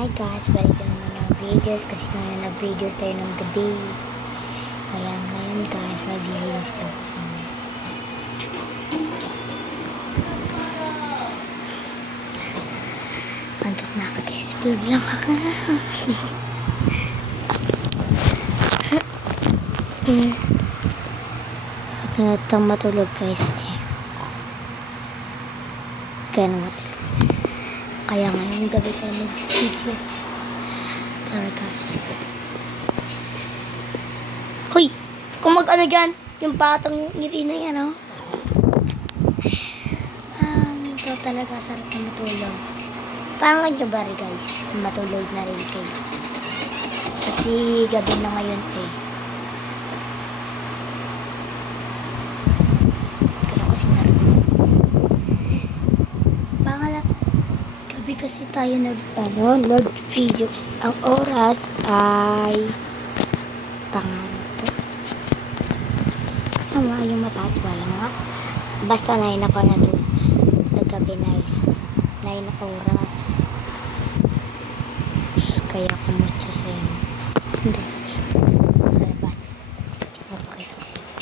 Hi guys, balik na naman yung videos kasi ngayon nag-videos tayo ng gabi. Kaya ngayon guys, may videos tayo sa inyo. Antok na ako guys, tulog lang ako. Huwag na itong matulog guys. Ganun matulog. Kaya ngayon gabi tayo mag-videos. Tara guys. Hoy! Kung mag-ano dyan, yung batang Irina yan, oh. Ito talaga sarap na matulog. Parang ganyan ba rin guys? Matulog na rin kayo. Kasi gabi na ngayon eh. Kaya kasi naroon. Pangalap. Gabi kasi tayo nag-videos. Ang oras ay pangalan. Tama yung mataas wala nga. Basta 9 ako na to. Gabi nice. 9 na oras. Kaya kumusta sa inyo? Hindi. Sa labas. Mapakita ko sa inyo.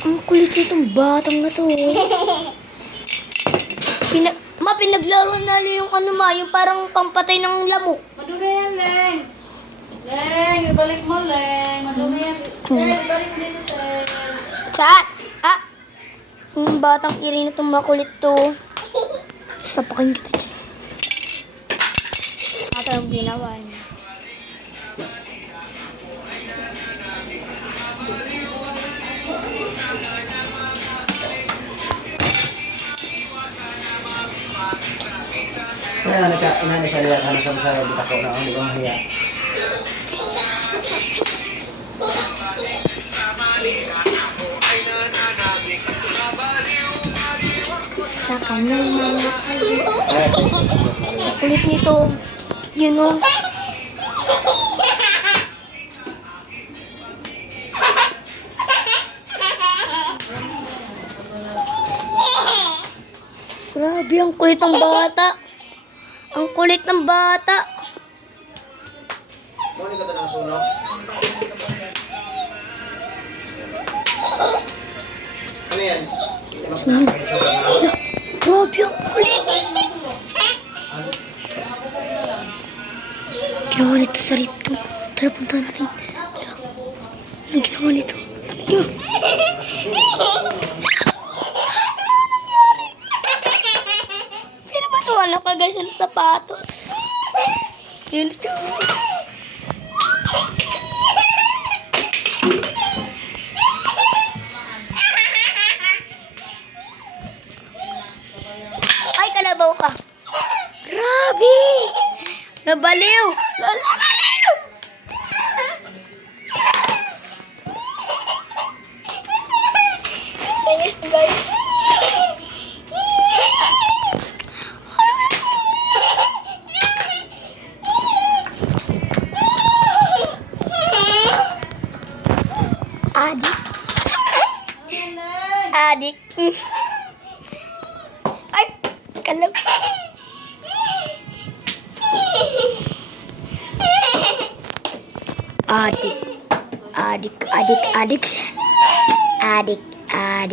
Ang kulit nitong batang na to. Pinaglaro na yung yung parang pampatay ng lamok. Madumi yan, Leng. Leng, ibalik mo, Leng. Madumi yan. Leng, ibalik mo dito, Leng. Saan? Yung batang Irina itong makulit to. Sapakin kita. Ito yung ginawa niya. Kaya inano siya lihat ano sa dito ko na hindi ko mahiya. Sa kanyang mga kulit nito. You know. Grabe, ang kulit ng bata. Ang kulit ng bata. Muni ka na sunog. Ano yan? Grabe, ang kulit. Ginawa nito sa rip to. Tara, punta natin. Anong ginawa nito? Pero ba't wala ka guys ng sapatos? Yun siya. Ay, kalabaw ka. Grabe! Nabaliw! Nabaliw! Ayos guys. Adik. Adik. Ay, kalab. Adik. Adik. Adik. Adik. Adik. Adik.